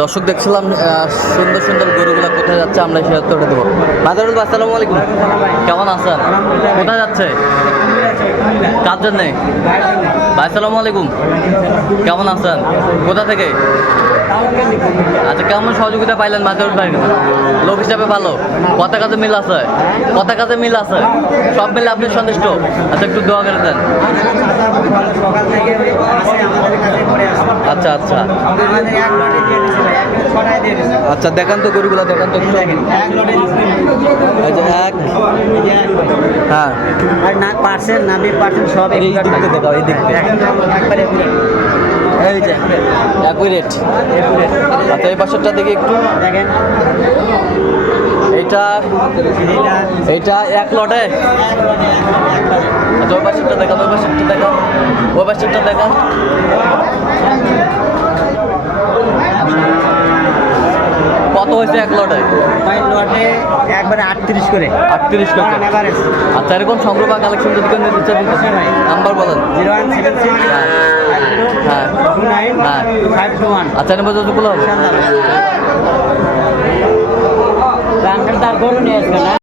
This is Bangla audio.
দর্শক দেখছিলাম সুন্দর সুন্দর গরুগুলা কোথায় যাচ্ছে, আমরা সেই উত্তরটা দেবো। মাজারুল ভাই আসসালামু আলাইকুম, কেমন আছেন? কোথায় যাচ্ছে কার জন্যে? ভাই আসসালামু আলাইকুম, কেমন আছেন? কোথা থেকে? আচ্ছা, কেমন সহযোগিতা পাইলেন মাজারুল ভাই? লোক হিসাবে ভালো, কথা কাজে মিল আছে, কথা কাজে মিল আছে, সব মিলে আপনি সন্তুষ্ট? আচ্ছা, একটু দোয়া করে দেন। আচ্ছা আচ্ছা আচ্ছা, দেখান তো গরুগুলা, দেখান তো একটু। এক, হ্যাঁ, পার্সেল নাবির পার্সেল সব এই দিক থেকে দেখাও, এই দিক থেকে। এই যে একই রেট। আচ্ছা, এই পাশেরটা দেখি একটু দেখেন, এইটা এইটা এক লটে। আচ্ছা, ওই পাশেরটা দেখা, ওই পাশেরটা দেখা, ওই পাশেরটা দেখা। কত হয়েছে এক লটে? লটে একবারে 38 করে। 38 করে। আচ্ছা, এরকম সংগ্রহ বা কালেকশন যদি কেউ নিতে চান, নাম্বার বলেন। 0176 হ্যাঁ 29 হ্যাঁ 521। আচ্ছা, নেবো যতগুলো হবে। তার গরু নিয়ে আসবে না।